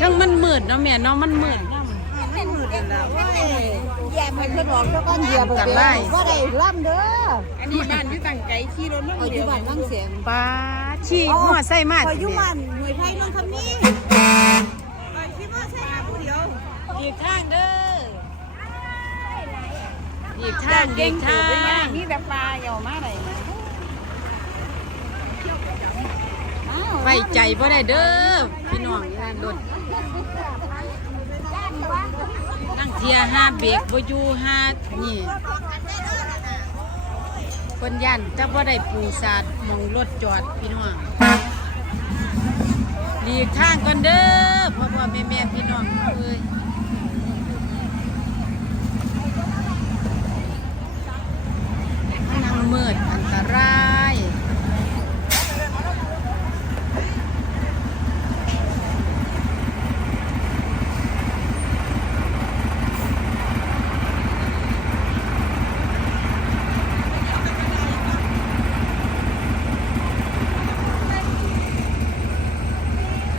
ช่างมันมืดเนาะแม่เนาะมันมืดเนาะไม่มืดแล้วเว้ยแย่มันเพิ่นบอกแล้วก็เหยียบกันไล่ว่าได้ล่ำเด้อ อันนี้บ้านอยู่ต่างไกลขี่รถนั่งปัจเดีจุยวบันนั่งเสียงป้าชี้หัวใส่มาปัจจุบันหน่วยไทยน้องคำนี้คิดว่าใช่ผู้เดียวอีกทางเด้ออีกทางอีกทางนี่แต่ปลาเหยามาไหนมา ไว้ใจบ่ได้เด้อพี่น้องท่ารถตั้งเทียห้าเบรกบ่อยู่ห้านี่คนยันถ้าบ่ได้ปูสาดมองรถจอดพี่น้องหลีกทางก่อนเด้อเพราะว่าแม่แม่พี่น้องเอ้ยนั่งมืดอันตราย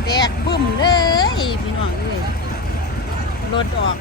แตกปุ่มเลยพี่น้องเอ้ยรถออก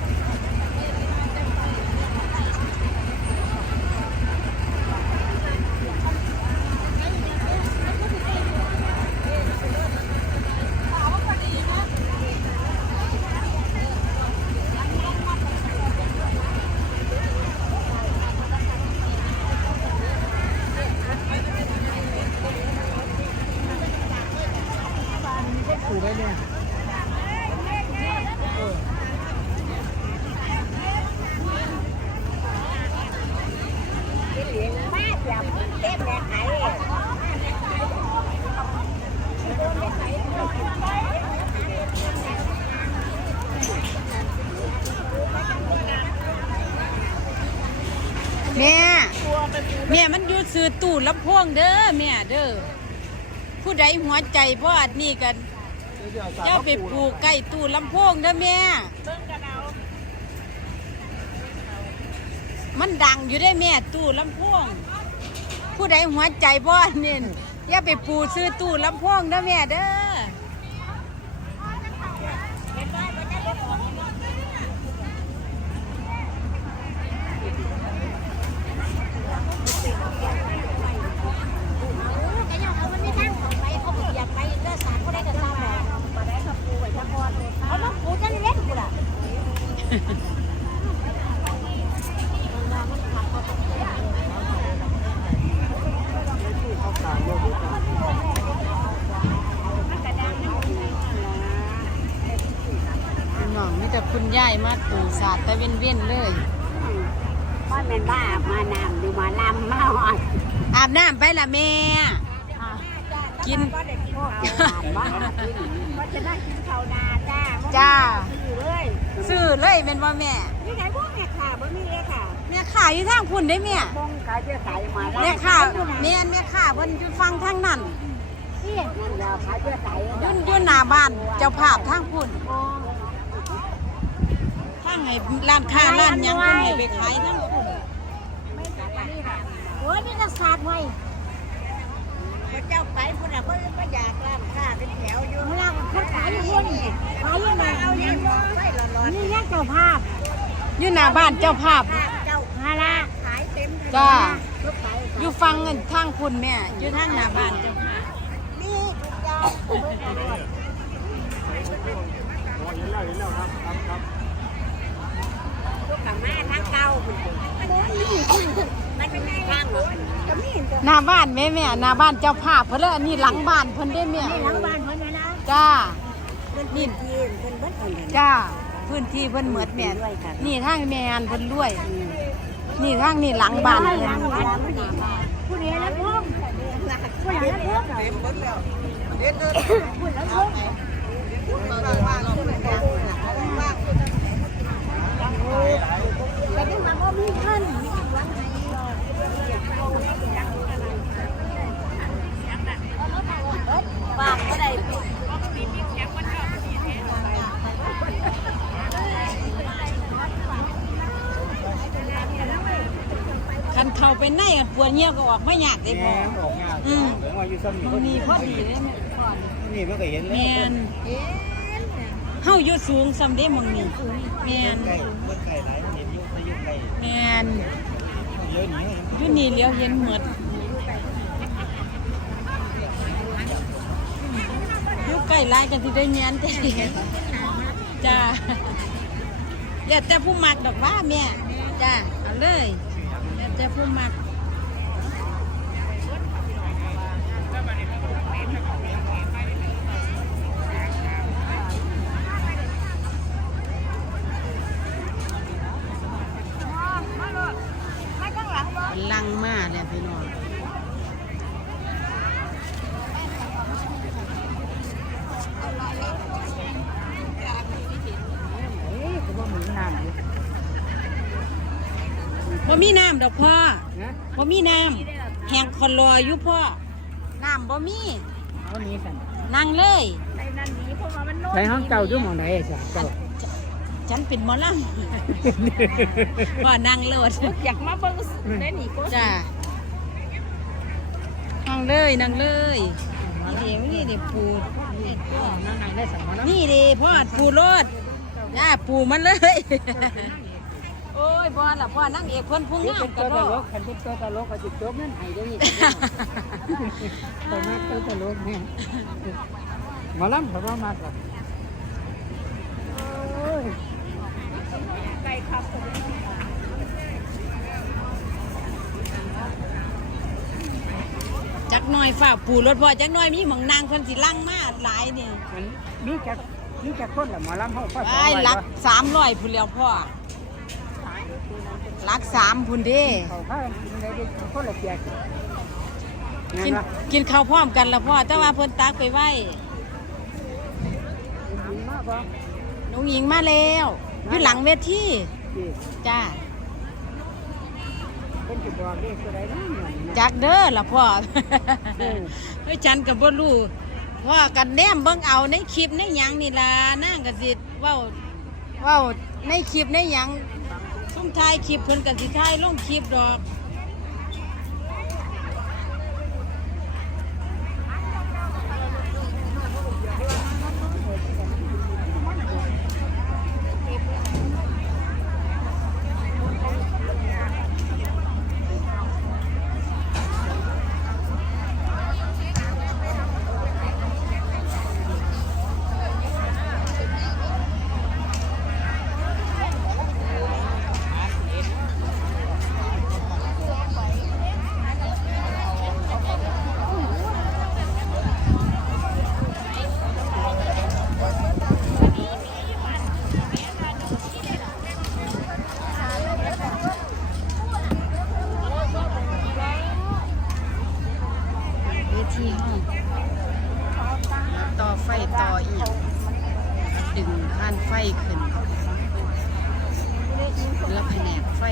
แม่แม่มันอยู่ ซื้อตู้ลำโพงเด้อแม่เด้อผู้ใดหัวใจพ่ออันนี้กันเจ้าไปปลูกใกล้ตู้ลำโพงเด้อแม่มันดังอยู่ได้แม่ตู้ลำโพงผู้ใดหัวใจบ่เนี่ยอย่าไปปลูกซื้อตู้ลำโพงเด้อแม่เด้อ เอาน้ำปูจังเล่นกูล่ะ พี่ น้องมีแต่คุณยายมาปลูกสาดแต่เว้นเว้นๆเลย ว่าแม่นบ้ามานำดูมาลำมาหอดอาบน้ำไปละแม่ กิน ก็ได้กินข้าวนาบ้าก็จะได้กินข้าวนาจ้า จ้าอยู่ เลยซื้อเลยเป็นว่าแม่นี่ไหนพวกแม่ข่าบ่มีเลยค่ะแม่ขายอยู่ทางพุ่นได้แม่บงขายจะขายมาแม่ข่าแม่นแม่ข่าเพิ่นอยู่ฟังทางนั้นนี่นั่นเราขายจะขายอยุ่นยุ่นหน้าบ้านเจ้าภาพทางพุ่นทางให้ร้านค้าร้านหยังเพิ่นให้ไปขายทางพุ่นโอ้ยนี่จะสาดไว้เจ้า ไปพุ่นอะเพิ่นก็อยากร้านค้าเป็นแถวอยู่ร้านเขาขายอยู่พุ่นขายอยู่ไหนเอาอย่างไส้ร้อนนี่ยังเจ้าภาพอยู่หน้าบ้านเจ้าภาพเจ้าฮาละขายเต็มจ้าอยู่ฟังเงินทางพุ่นแม่อยู่ทางหน้าบ้านเจ้าภาพนี่ทุกอย่างลูกกับแม่ทั้งเก่ามันเป็นทางหรอก็มี หน้าบ้านแม่แม่หน้าบ้านเจ้าภาพเพิ่นเลยอันนี้หลังบ้านเพิ่นได้แม่นี่หลังบ้านเพิ่นนะจ้าเพิ่นนี่ทีเพิ่นเบิดเพิ่นจ้าพื้นที่เพิ่นเหมือดแม่นนี่ทางแม่อันเพิ่นรวย นี่ทางนี่หลังบ้านเพิ่นผู้เดียวแล้วพวกผู้เดียวแล้วพวกเต็มหมดแล้วเด็ดเด็ดผู้แล้วพวกว่างๆขึ้นไปว่างแต่นี่มันก็มีเงิน ฝากก็ได้ คันเข้า ไปในอันปวดเงี้ยวก็ออกไม่ยากแหได้พอมออกงานอืม เหมือนว่าอยู่ซ้ำนี่มันมีพอดีเลยแม่ก่อนอนี่มันก็เห็นแล้วแม่นเอ๊ะเฮาอยู่สูงซำเด้หมองนี้แม่นใกล้มันใกล้หลายมันเห็นอยุ่งยุ่งใกล้แม่นเยอะหนี อยู่นี่เลี้ยวเห็นหมดอยู่ใกล้หลายจังสิได้แม่นแต่จ้าอย่าแต่ผู้มักดอกว่าแม่จ้าเอาเลยอย่าแต่ผู้มัก ลังมาแล้วพี่น้อง เอ๊ะคือว่าหมูน้ำอยู่ บ่มีน้ำดอกพ่อนะบ่มีน้ำแหงคอนลอยอยู่พ่อน้ำบ่มีเอานี้สั่นนั่งเลยใส่ห้องเจ้าอยู่หมองไหนจ้ะเจ้าฉันเป็นหมอลำพ่อนั่งโลดอยากมาเบิ่งได้หนีก็จ้านั่งเลยนั่งเลยนี่ดินี่ดิปูนี่พ่อนั่งไหนได้สั่งมาแล้วนี่ดิพ่อปูโลดย่าปูมันเลย โอ้ยบอลล่ะพ่อนั่งเอกคนผู้งามเป็นกตัระวโดตลดกคันเป็นตัวตลกก็จิจบนั่นให้ได้นี่ตัวมากตัวตลกเนี่ยหมอลำเขาว่ามากกว่าโอ้ยจักหน่อยฝ่าปูรถพ่อจักหน่อยมีหมองนางคนสิลังมาหลายนี่มันนี่จะนี่จะคนละหมอลำเขาค่อยไอ้ลักสามร้อยพุ่นแล้วพ่อ ลักสามพุ่นเด้เขาข้าวกินได้ได้คนละเปียกกินกินข้าวพร้อมกันละพ่อแต่ว่าเพิ่นตักไปไว้มากบ่น้องหญิงมาแล้วอยู่หลังเวทีดีจ้าเป็นจะบอกเรียกตัวใดน้องหน่อยนะจักเด้อละพ่อเออเฮ้ยฉันก็บ่รู้ว่ากันแนมเบิ่งเอาในคลิปในหยังนี่ล่ะนางก็สิเว้าเว้าในคลิปในหยัง ซุ่มถ่ายคลิปเพิ่นก็สิถ่ายลงคลิปดอก เวทีห้องแล้วต่อไฟ อีกดึงผ่านไฟขึ้นแล้วแผนกไฟ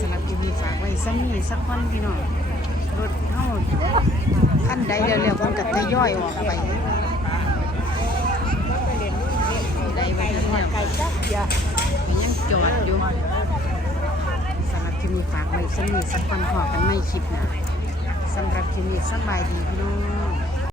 สำหรับที่มีฝากไว้สักนี่สักวันพี่น้องรถเฮาอันใดเร็วๆมันก็ทยอยออกไปใดไว้แล้วไก่จักอย่าก็ยังจอดอยู่สำหรับที่มีฝากไว้สักนี่สักวันพอกันไม่คลิปนะ สำหรับที่มีสบายดีพี่น้อง